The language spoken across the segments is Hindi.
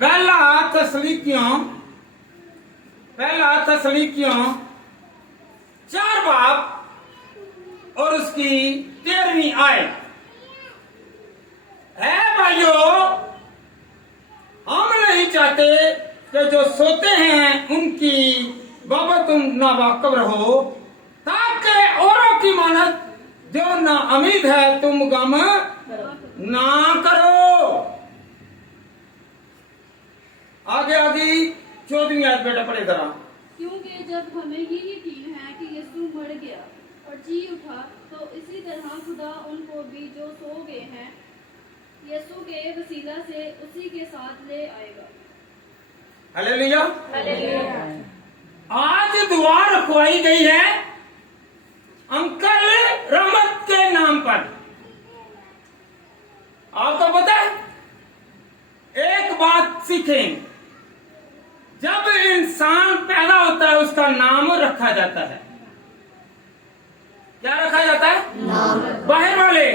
पहला तस्सलीकियों 4 बाब और उसकी 13वीं आयत है। भाइयों, हम नहीं चाहते कि जो सोते हैं उनकी बाबत तुम नावाकिफ रहो, ताकि औरों की मानत जो ना उम्मीद है तुम गम ना करो। आगे 14वीं आयत बेटा पढ़े जरा। क्योंकि जब हमें ये यकीन है कि यीशु मर गया और जी उठा, तो इसी तरह खुदा उनको भी जो सो गए हैं यीशु के वसीला से उसी के साथ ले आएगा। हालेलुया। आज दुआ रखवाई गई है अंकल रहमत के नाम पर। आपको पता है, एक बात सीखें, जब इंसान पैदा होता है उसका नाम रखा जाता है। क्या रखा जाता है? नाम। बाहर वाले,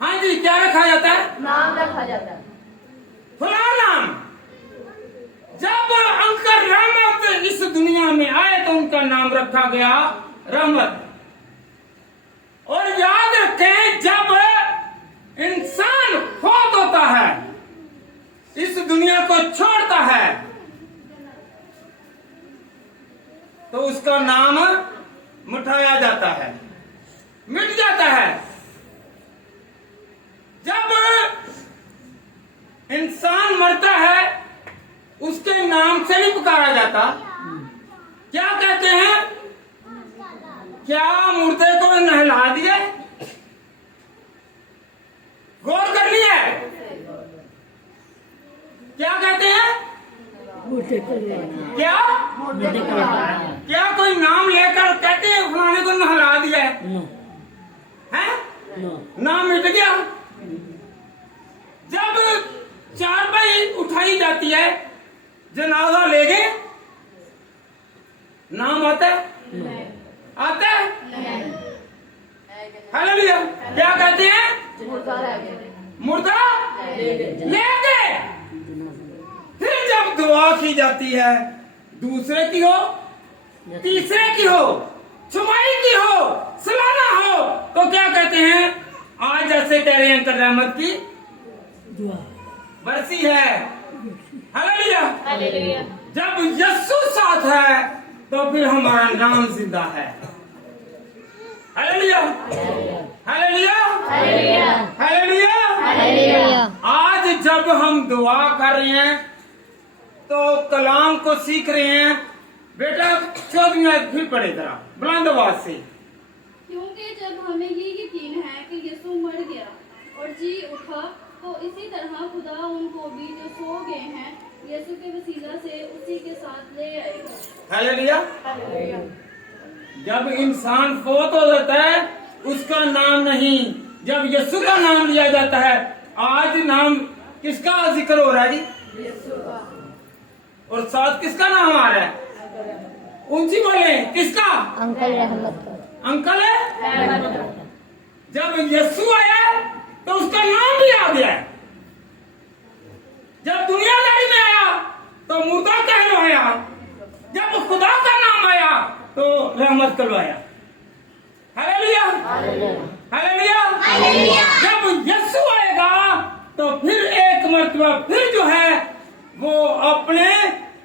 हाँ जी, क्या रखा जाता है? नाम रखा जाता है। फला नाम। जब अंकल रहमत इस दुनिया में आए तो उनका नाम रखा गया रहमत। और याद रखें, जब इंसान फौत होता है, इस दुनिया को छोड़ता है, तो उसका नाम मिटाया जाता है, मिट जाता है। जब इंसान मरता है उसके नाम से नहीं पुकारा जाता। क्या कहते हैं? क्या मुर्दे को नहला दिए? गौर कर लिए? क्या कहते हैं? क्या क्या कोई नाम लेकर कहते हैं फलाने को नहला दिया है? नाम मिट गया। जब चारपाई उठाई जाती है, जनाजा ले गए, नाम आता है? आता है? हालेलुया। क्या कहते हैं? मुर्दा ले गए। फिर जब दुआ की जाती है, दूसरे की हो, तीसरे की हो, छुमाई की हो, सालाना हो, तो क्या कहते हैं? आज जैसे कह रहे हैं अंकल रहमत की बरसी है। हालेलुया। जब यीशु साथ है तो फिर हमारा नाम जिंदा है। हालेलुया। आज जब हम दुआ कर रहे हैं तो कलाम को सीख रहे हैं। बेटा 14वीं आयत फिर पढ़े जरा बुलंद आवाज से। क्योंकि जब हमें ये यकीन है कि यीशु मर गया और जी उठा, तो इसी तरह खुदा उनको भी जो सो गए हैं यीशु के वसीला से उसी के साथ ले आएगा। हालेलुया। जब इंसान फौत हो जाता है उसका नाम नहीं, जब यीशु का नाम लिया जाता है। आज नाम किसका जिक्र हो रहा है जी? यीशु का। और साथ किसका नाम आ रहा है? ऊंची बोले, किसका? अंकल रहमत का। अंकल जब यीशु आया तो उसका नाम भी आ गया। जब दुनियादारी में आया तो मुर्दा कहलवाया, जब खुदा का नाम आया तो रहमत करवाया। हालेलुया। जब यीशु आएगा तो फिर एक मर्तबा फिर जो है वो अपने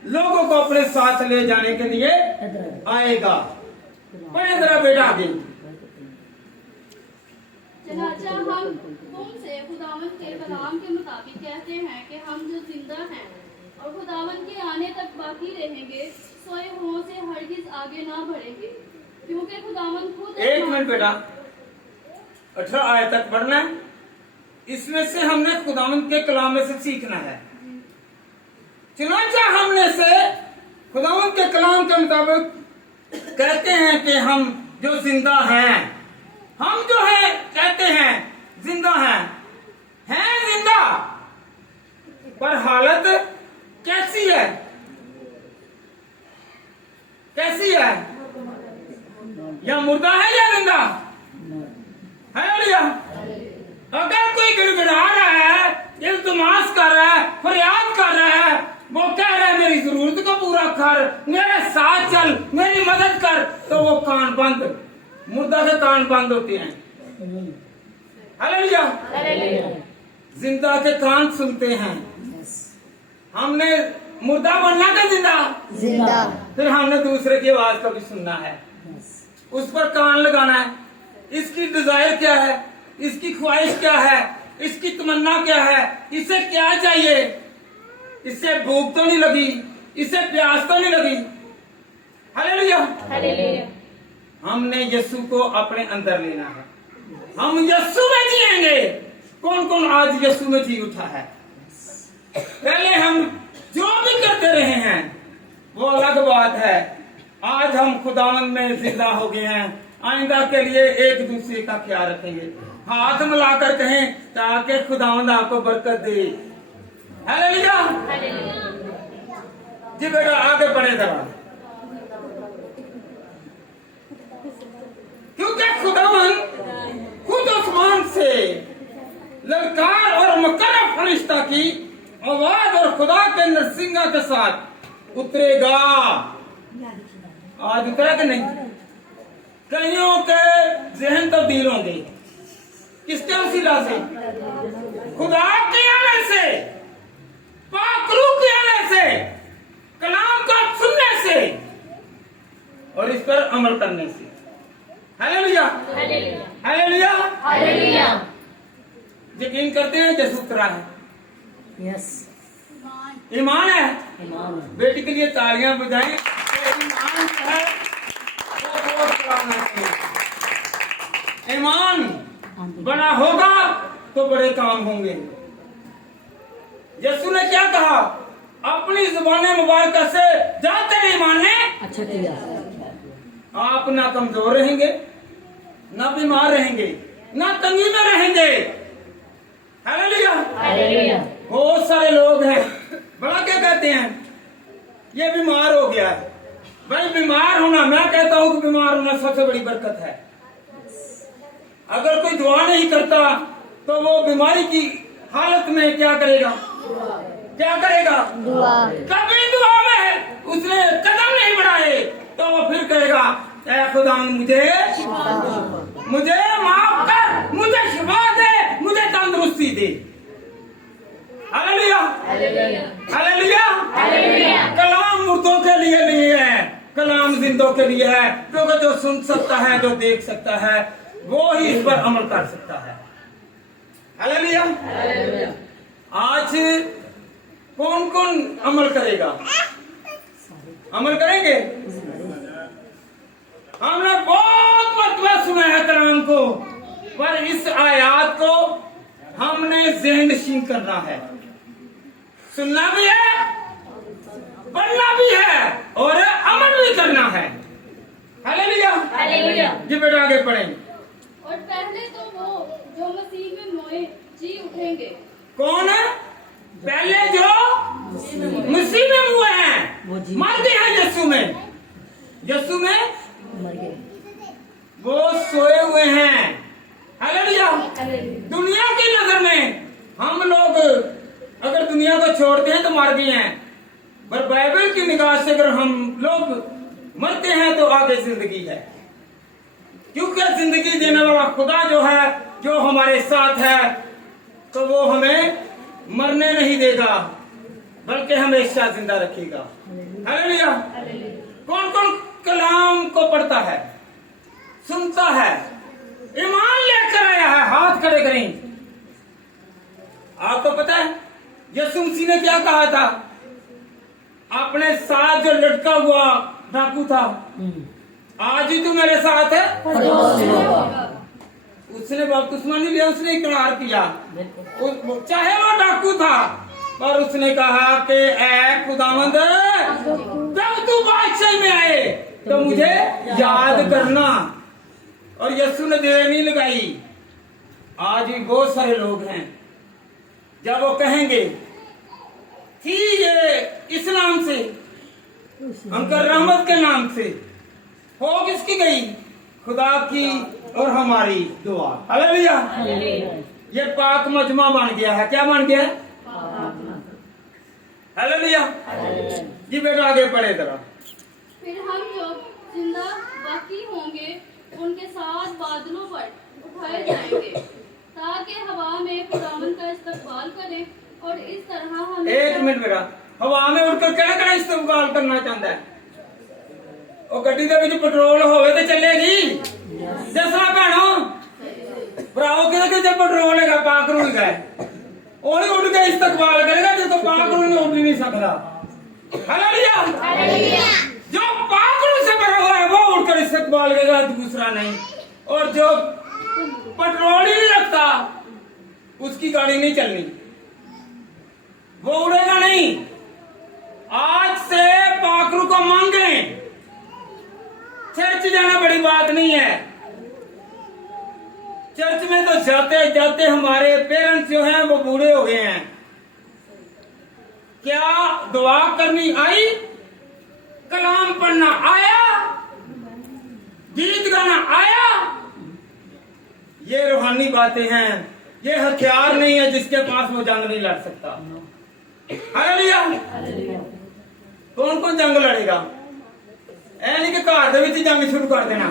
लोगों को अपने साथ ले जाने के लिए आएगा। पढ़े जरा बेटा आगे। चनाचा हम तुमसे खुदावन के कलाम के मुताबिक कहते हैं कि हम जो जिंदा हैं और खुदावन के आने तक बाकी रहेंगे, सोए हुओं से हरगिज आगे ना बढ़ेंगे, क्योंकि खुदावन खुद। एक मिनट बेटा, 18 आयत तक पढ़ना है। इसमें से हमने खुदावन के कलाम में से सीखना है। चुनाचा हमने से खुदावन के कलाम के मुताबिक कहते हैं कि हम जो जिंदा हैं, हम जो है कहते हैं जिंदा हैं जिंदा, पर हालत कैसी है? कैसी है? या मुर्दा है या जिंदा है? भैया अगर कोई गिड़गिड़ा रहा है, इल्तिमास कर रहा है, फरियाद कर रहा कर, मेरे साथ चल, मेरी मदद कर, तो वो कान बंद, मुर्दा के कान बंद होते हैं। हालेलुया। जिंदा के कान सुनते हैं। हमने मुर्दा बनना था जिंदा, फिर हमने दूसरे की आवाज का भी सुनना है, उस पर कान लगाना है। इसकी डिजायर क्या है, इसकी ख्वाहिश क्या है, इसकी तमन्ना क्या है, इसे क्या चाहिए, इससे भूख तो नहीं लगी, इसे प्यास तो नहीं लगी। हालेलुया। हमने यीशु को अपने अंदर लेना है, हम यीशु में जिएंगे। कौन कौन आज यीशु में जी उठा है? पहले हम जो भी करते रहे हैं वो अलग बात है, आज हम खुदावंद में जिंदा हो गए हैं। आइंदा के लिए एक दूसरे का ख्याल रखेंगे, हाथ मिलाकर कहें ताकि खुदावंद आपको बरकत दे। हालेलुया। जी बेटा आगे बढ़े जरा, क्योंकि खुदावंद खुद आसमान से ललकार और मुकर्रब फरिश्ता की आवाज और खुदा के नरसिंगा के साथ उतरेगा। आज उतरा कि नहीं? कईयों के जहन तब्दील होंगे, किसके वसीला से? खुदा के आने से, पाक रूह के आने से, कलाम का सुनने से और इस पर अमल करने से। हालेलुया। हालेलुया। यकीन करते हैं जैसे उतरा है। यस, ईमान है। ईमान है। बेटी के लिए तालियां बजाएं। ईमान है वो बहुत पुराना है। ईमान बड़ा होगा तो बड़े काम होंगे। यीशु ने क्या कहा? अपनी जुबान मुबारक से जाते नहीं मानने। अच्छा किया। आप ना कमजोर रहेंगे, ना बीमार रहेंगे, ना तंगी में रहेंगे। हालेलुया। बहुत सारे लोग हैं, बड़ा क्या कहते हैं, ये बीमार हो गया है। भाई बीमार होना, मैं कहता हूं कि बीमार होना सबसे बड़ी बरकत है। अगर कोई दुआ नहीं करता तो वो बीमारी की हालत में क्या करेगा? क्या करेगा? दुआ। कभी दुआ में उसने कदम नहीं बढ़ाए तो वो फिर कहेगा ऐ खुदा मुझे माफ कर, मुझे शिफा दे, मुझे तंदुरुस्ती दे। हालेलुया। हालेलुया। कलाम मुर्दों के लिए नहीं है, कलाम जिंदों के लिए है, क्योंकि जो सुन सकता है, जो देख सकता है, वो ही इस पर अमल कर सकता है। हालेलुया। आज कौन कौन अमल करेगा? अमल करेंगे? हमने बहुत मरतबा सुना है कलाम को, पर इस आयात को हमने ज़हन नशीन करना है। सुनना भी है, पढ़ना भी है और अमल भी करना है। हालेलुया। जी बेटा आगे पढ़ें। और पहले तो वो जो मसीह में मोए जी उठेंगे। कौन है? पहले जो मसीह में हुए हैं, मर गए हैं यीशु में मर गए, वो सोए हुए हैं। हालेलुया। दुनिया की नजर में हम लोग अगर दुनिया को छोड़ते हैं तो मर गए हैं, पर बाइबल की निगाह से अगर हम लोग मरते हैं तो आगे जिंदगी है, क्योंकि जिंदगी देने वाला खुदा जो है, जो हमारे साथ है, तो वो हमें मरने नहीं देगा बल्कि हमेशा जिंदा रखेगा। हालेलुया। कौन कौन कलाम को पढ़ता है, सुनता है, ईमान लेकर आया है? हाथ खड़े करें। आपको पता है यीशु मसीह ने क्या कहा था? अपने साथ जो लटका हुआ डाकू था, आज ही तू मेरे साथ है। उसने बपतिस्मा नहीं लिया, उसने इकरार किया, चाहे वो डाकू था, पर उसने कहा कि ऐ खुदावंद, जब तू बादशाही में आए तो मुझे याद करना। और यीशु ने देर नहीं लगाई। आज भी बहुत सारे लोग हैं, जब वो कहेंगे थी ये इस नाम से, अंकर रहमत के नाम से, हो किसकी गई? खुदा की और हमारी दुआ। हालेलुया। ये पाक मजमा बन गया है। क्या बन गया? हालेलुया। जी बेटा आगे पढ़े जरा। फिर हम जो जिंदा बाकी होंगे उनके साथ बादलों पर उठाए जाएंगे ताकि हवा में खुदावन का इस्तकबाल करें और इस तरह हम एक मिनट बेटा, हवा में उड़कर क्या इस्तेमाल करना चाहता है? ਉਹ ਗੱਡੀ ਦੇ ਵਿੱਚ ਪੈਟਰੋਲ ਹੋਵੇ ਤੇ ਚੱਲੇਗੀ। ਦੱਸਣਾ ਭੈਣੋ ਭਰਾਓ ਕਿਤੇ ਪੈਟਰੋਲ ਹੈਗਾ ਪਾਕ ਨੂੰ ਹੈਗਾ ਉਹ ਨਹੀਂ ਉੱਡ ਕੇ ਇਸਤਕਬਾਲ ਕਰੇਗਾ ਜਦੋਂ ਪਾਕ ਨੂੰ ਨਹੀਂ ਉੱਡ नहीं सकता। Hallelujah hallelujah. जो पाक रूह से भरा हुआ है वो उड़कर इस्तकबाल करेगा, दूसरा नहीं। और जो पेट्रोल ही नहीं रखता उसकी गाड़ी नहीं चलनी, वो उड़ेगा नहीं। आज से पाक रूह को मांगे। चर्च जाना बड़ी बात नहीं है। चर्च में तो जाते जाते हमारे पेरेंट्स जो हैं वो बूढ़े हो गए हैं। क्या दुआ करनी आई, कलाम पढ़ना आया, गीत गाना आया? ये रूहानी बातें हैं, ये हथियार नहीं है जिसके पास वो जंग नहीं लड़ सकता। हालेलुया। कौन कौन जंग लड़ेगा? ऐ नहीं कि घर दे विच जंग शुरू कर देना,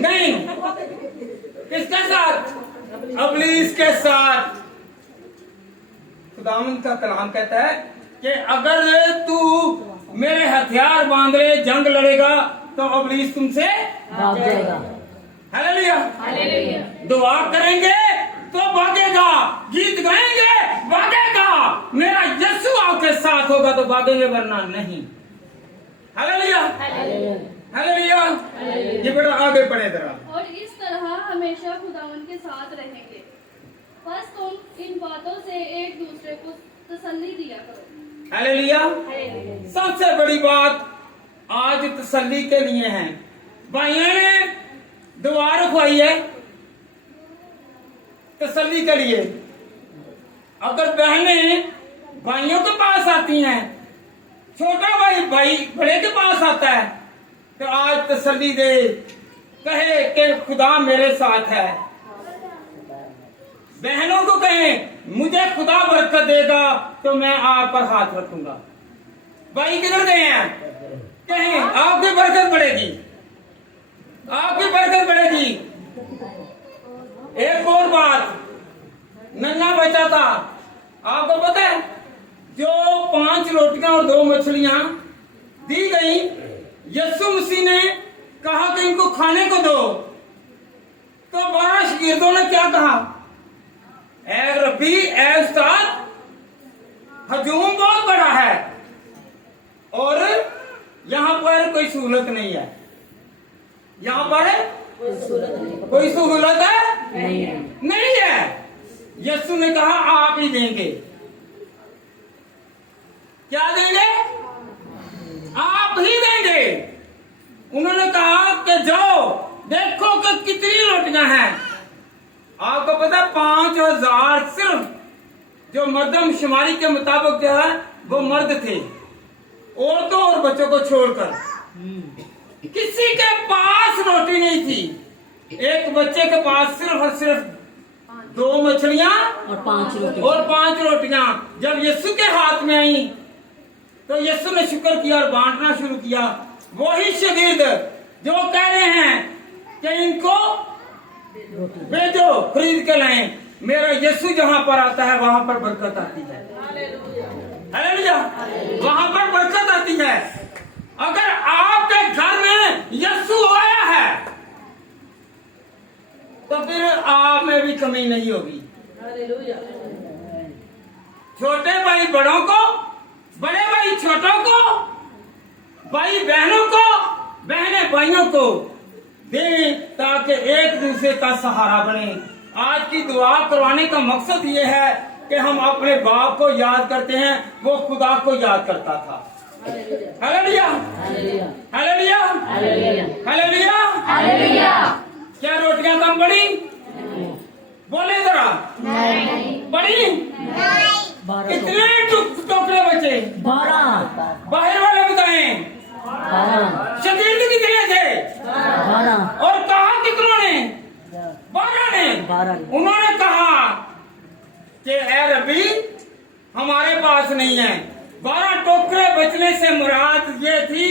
नहीं। किसके साथ? इब्लीस के साथ। खुदावंद का कलाम कहता है कि अगर तू मेरे हथियार बांध ले जंग लड़ेगा तो इब्लीस तुमसे भाग जाएगा। Hallelujah hallelujah. दुआ करेंगे तो भागेगा, गीत गाएंगे भागेगा। मेरा यीशु आपके साथ होगा तो भागेंगे, वरना नहीं। Hallelujah hallelujah. ये बेटा आगे पढ़े जरा। और इस तरह हमेशा खुदावन के साथ रहेंगे। बस तुम इन बातों से एक दूसरे को तसल्ली दिया करो। हालेलुया। सबसे बड़ी बात आज तसल्ली के लिए है। भाइयों ने दुआ रखवाई है तसल्ली के लिए। अगर बहनें भाइयों के पास आती हैं, छोटा भाई बड़े के पास आता है तो आज तसल्ली दे, कहे कि खुदा मेरे साथ है। बहनों को कहें मुझे खुदा बरकत देगा तो मैं आप पर हाथ रखूंगा। भाई किधर गए हैं? कहें आपकी बरकत बढ़ेगी, आपकी बरकत बढ़ेगी। एक और बात, नन्हा बच्चा था, आपको पता है, जो 5 रोटियां और 2 मछलियां दी गई, यीशु मसीह ने कहा कि इनको खाने को दो, तो 12 शागिर्दों ने क्या कहा? ए रब्बी, ए उस्ताद, हजूम बहुत बड़ा है और यहाँ पर कोई सहूलत नहीं है। यहाँ पर कोई सहूलत है नहीं है। यीशु ने कहा आप ही देंगे। क्या देंगे? आप ही देंगे। उन्होंने कहा कि जाओ देखो कि कितनी रोटियां हैं। आपको पता 5000 सिर्फ जो मर्दम शुमारी के मुताबिक जो है वो मर्द थे, औरतों और बच्चों को छोड़कर किसी के पास रोटी नहीं थी। एक बच्चे के पास सिर्फ और सिर्फ 2 मछलियां और 5 रोटियां जब यीशु के हाथ में आई तो यीशु ने शुक्र किया और बांटना शुरू किया। वही शागिर्द जो कह रहे हैं कि इनको भेजो खरीद के लाएं, मेरा यीशु जहां पर आता है वहां पर बरकत आती है। हालेलुया। वहां पर बरकत आती है। अगर आपके घर में यीशु आया है तो फिर आप में भी कमी नहीं होगी। छोटे भाई बड़ों को, बड़े भाई छोटों को, भाई बहनों को, बहनें भाइयों को दें ताकि एक दूसरे का सहारा बने। आज की दुआ करवाने का मकसद ये है कि हम अपने बाप को याद करते हैं, वो खुदा को याद करता था। Hallelujah hallelujah hallelujah hallelujah. क्या रोटियां कम पड़ी? बोले जरा। पड़ी? कितने टोकरे बचे? 12 बाहर वाले बताएं। शागिर्द कितने थे? 12 और कहा कितनों ने? 12 ने। उन्होंने कहा कि ए रब्बी हमारे पास नहीं है, 12 टोकरे बचने से मुराद ये थी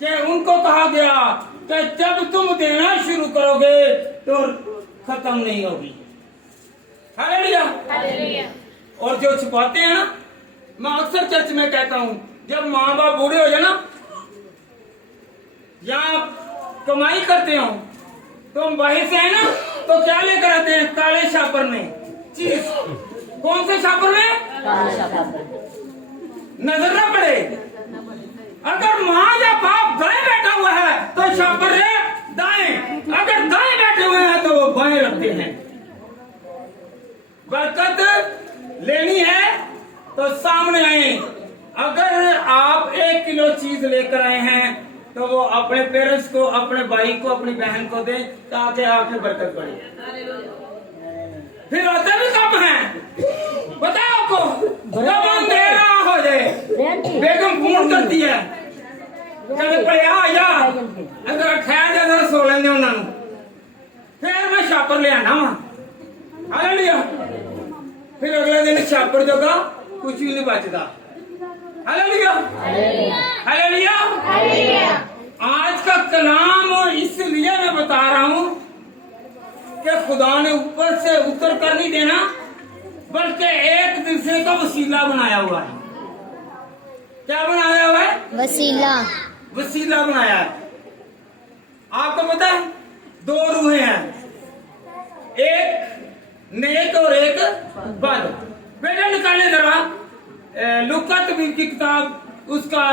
कि उनको कहा गया कि जब तुम देना शुरू करोगे तो खत्म नहीं होगी। हालेलुया। और जो छुपाते हैं ना, मैं अक्सर चर्च में कहता हूं, जब माँ बाप बूढ़े हो जाए ना या कमाई करते हो तो हम बाहर से है ना तो क्या लेकर आते हैं? काले शापर में चीज। कौन से शापर में? नजर ना पड़े। अगर माँ या बाप दाएं बैठा हुआ है तो शापर है दाएं, अगर दाएं बैठे हुए हैं तो वो बाएं रखते हैं। बरकत लेनी है तो सामने आए। अगर आप 1 किलो चीज लेकर आए हैं तो वो अपने पेरेंट्स को, अपने भाई को, अपनी बहन को दें ताकि आपकी बरकत बढ़े। फिर होते भी कम है, बताओ आपको, जब अंधेरा हो जाए बेगम फोन करती है कभी पढ़िया या अगर ठहर जाए सो लेंगे उन्होंने, फिर मैं छापर ले आना वा। हालेलुया। फिर अगले दिन छापर जोगा कुछ भी नहीं बचता। हालेलुया। हालेलुया। आज का कलाम इसलिए मैं बता रहा हूँ कि खुदा ने ऊपर से उतर कर नहीं देना, बल्कि एक दूसरे का वसीला बनाया हुआ है। क्या बनाया हुआ है? वसीला बनाया है। आपको पता है 2 रूहें हैं, एक नेक और एक बद। बेटा निकाले जरा लूका नबी की किताब, उसका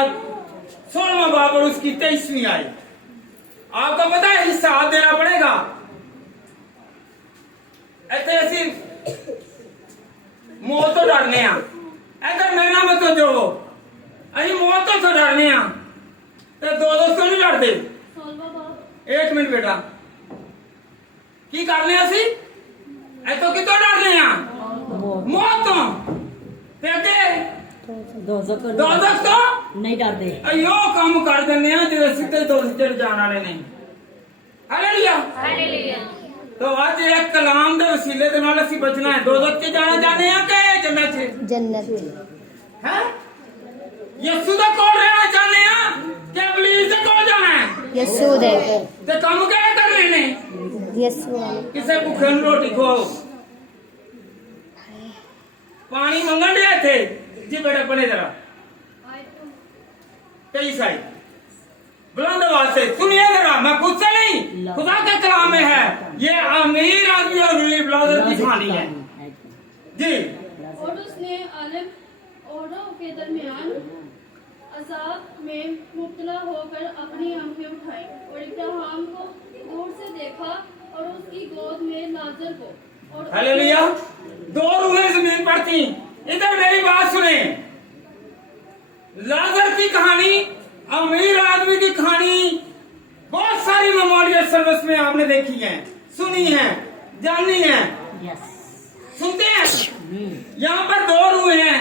16वां बाब और उसकी 23वीं आई। आपको पता है हिसाब देना पड़ेगा। ऐसे मौत तो डरने इधर नैना में तो जो अभी मौत तो डरने तो 2 दोस्तों नहीं लड़ते। 1 मिनट बेटा की करने असी तो कितों डरने मौत तो नहीं डरते। अयो काम कर देने जो सीधे दोस्त चल जाने वाले नहीं। हालेलुया। तो आज एक कलाम दे वसीले दे नाल असीं बचना है। दोज़ख च जाना चाहते हैं कि जन्नत है? यीशु दे कोल रहना चाहते हैं कि इब्लीस दे कोल जाना है? यीशु दे ते काम क्या करने ने? यीशु किसे भूखे नूं रोटी खवाओ, पानी मंगन दिया थे जी बेटा पढ़े जरा 23 आई बुलंद आवाज से सुनिए जरा, मैं खुद से नहीं खुदा के कलाम में है। ये अमीर आदमी और गरीब लाजर की कहानी है जी। और उसने आलम औरों के दरमियान अजाब में मुब्तला होकर अपनी आंखें उठाई और इब्राहिम को दूर से देखा और उसकी गोद में लाजर को। और हालेलुया। 2 रूहें जमीन पर थी। इधर मेरी बात सुने, लाजर की कहानी, अमीर आदमी की कहानी, बहुत सारी मेमोरियल सर्विस में आपने देखी है, सुनी है, जानी है, सुनते हैं। यहाँ पर 2 रूहें हैं,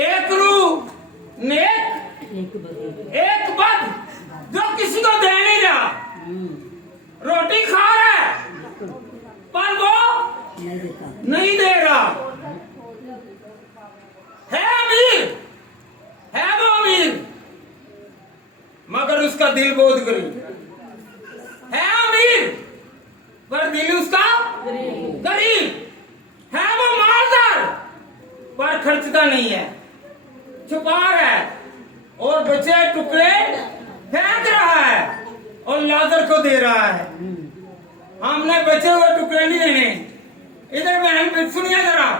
एक रूह नेक, एक बद जो किसी को दे नहीं रहा, रोटी खा रहा है पर वो नहीं दे रहा है। अमीर है, वो अमीर मगर उसका दिल बहुत गरीब है। अमीर पर दिल उसका गरीब है। वो मालदार पर खर्चता नहीं है, छुपा रहा है और बचे टुकड़े फेंक रहा है और लाजर को दे रहा है। हमने बचे हुए टुकड़े नहीं देने। इधर बहन सुनिए जरा,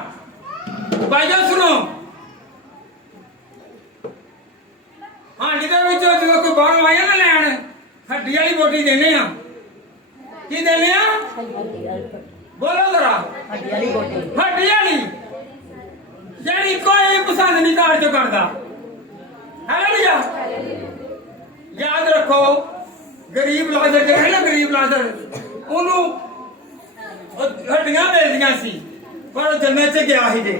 भाईजान सुनो। हाँ इधर जो कोई बाहर आया ना लैन हड्डी वाली बोटी देने की देने बोलो जरा। हड्डी वाली यानी कोई पसंद नहीं कार जो करता है भैया। याद रखो गरीब लाजर जो है ना, गरीब लाजर ਉਹਨੂੰ हड्डियां मिलदियां सी पर जन्नत से गया ही जे,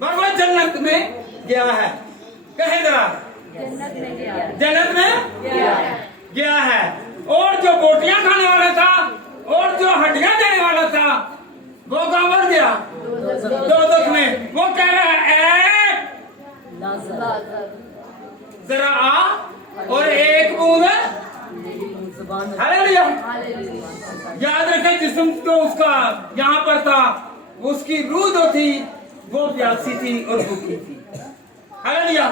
पर वो जन्नत में गया है। कहे जरा जन्नत में गया है। और जो बोटियां खाने वाला था और जो हड्डियां देने वाला था वो कहां पर गया? दोज़ख में। वो कह रहा है जरा आ और एक बूंद हालेलुया। याद रखें जिस्म तो उसका यहाँ पर था, उसकी रूह जो थी वो प्यासी थी और भूखी थी। हालेलुया।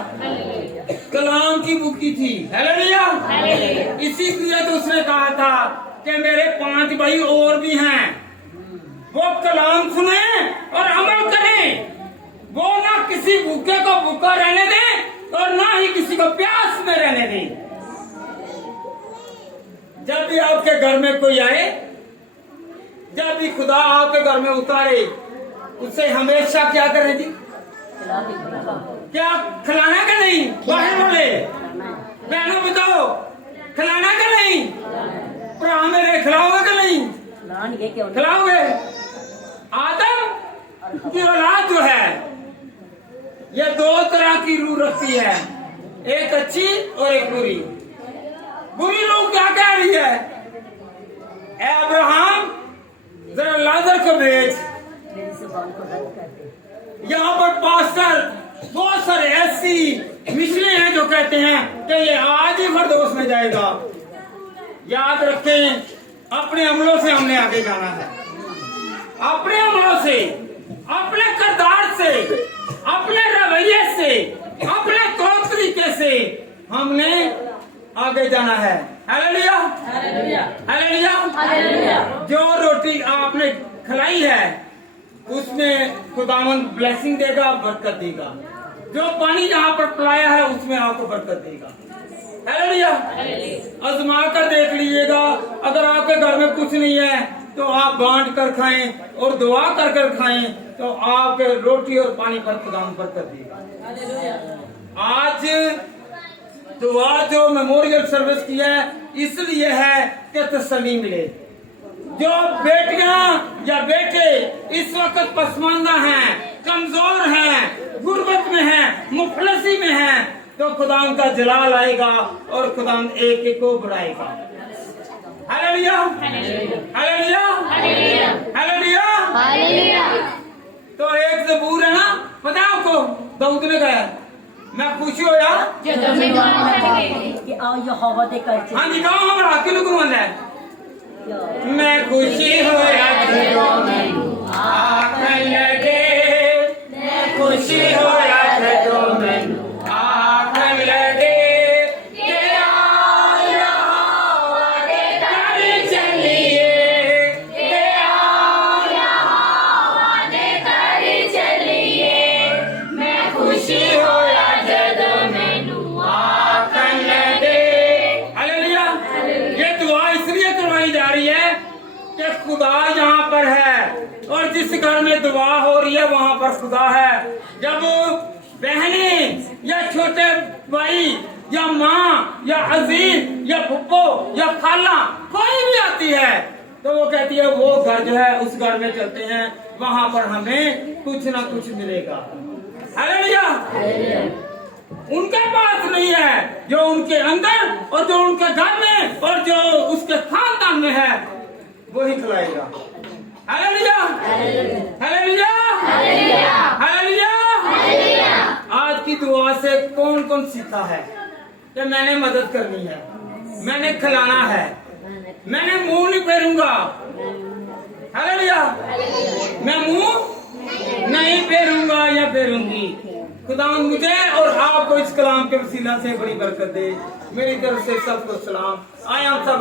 कलाम की भूखी थी। हालेलुया। इसीलिए तो उसने कहा था कि मेरे 5 भाई और भी हैं, वो कलाम सुने और अमल करें। वो ना किसी भूखे को भूखा रहने दें और ना ही किसी को प्यास में रहने दें। जब भी आपके घर में कोई आए, जब भी खुदा आपके घर में उतारे, उसे हमेशा क्या करें जी? क्या खिलाना का नहीं? बाहर बोले बहनों बताओ, खिलाना का नहीं? भरा मेरे खिलाओगे का नहीं? खिलाओगे। आदम की औलाद जो है ये 2 तरह की रूह रखती है, एक अच्छी और एक बुरी। बुरी रूह क्या कह रही है? ए अब्राहम, जरा लाजर को भेज। यहाँ पर पास्टर बहुत सारे ऐसी मिसले हैं जो कहते हैं कि ये आज ही फरदौस में जाएगा। याद रखें, अपने अमलों से हमने आगे जाना है, अपने अमलों से, अपने किरदार से, अपने रवैये से, अपने तौर तरीके से हमने आगे जाना है। Hallelujah, hallelujah, hallelujah. जो रोटी आपने खिलाई है उसमें खुदावंद ब्लेसिंग देगा, बरकत देगा। जो पानी यहाँ पर पिलाया है उसमें आपको बरकत देगा। हालेलुया। आजमा कर देख लीजिएगा, अगर आपके घर में कुछ नहीं है तो आप बांट कर खाएं और दुआ कर कर खाएं तो आपके रोटी और पानी पर खुदावंद बरकत देगा। आज दुआ जो मेमोरियल सर्विस की है इसलिए है कि तसल्ली मिले। जो बेटियां या बेटे इस वक्त पसमानदा हैं, कमजोर हैं, गुर्बत में हैं, मुफलसी में हैं, तो खुदा का जलाल आएगा और खुदा एक एक को बढ़ाएगा। Hallelujah, hallelujah, hallelujah, hallelujah. तो एक ज़बूर है ना, पता है आपको, दाऊद ने कहा मैं खुशी होया हाँ जी गाँव हमारा के लोग है, मैं खुशी होया आँखन लगे, मैं खुशी होया आँखन लगे, के आया आगे कर चलिए, के आया आगे कर चलिए, मैं खुशी होया जब मैनू आँखन लगे। हालेलुया। ये दुआ इसलिए करवाई जा रही है कि खुदा यहाँ पर है और जिस घर में दुआ हो रही है वहाँ पर खुदा है। जब बहनें या छोटे भाई या माँ या अजीज या फुप्पो या खाला कोई भी आती है तो वो कहती है वो घर जो है उस घर में चलते हैं, वहाँ पर हमें कुछ ना कुछ मिलेगा। हालेलुया। उनके पास नहीं है जो उनके अंदर और जो उनके घर में और जो उसके खानदान में है वही खिलाएगा। Hallelujah, hallelujah, hallelujah. आज की दुआ से कौन कौन सीखा है कि मैंने मदद करनी है, मैंने खिलाना है, मैंने मुंह नहीं फेरूंगा। हालेलुया। मैं मुंह नहीं फेरूंगा या फेरूंगी। खुदा मुझे और आपको इस कलाम के वसीला से बड़ी बरकत दे। मेरी तरफ से सबको सलाम। आए हम सब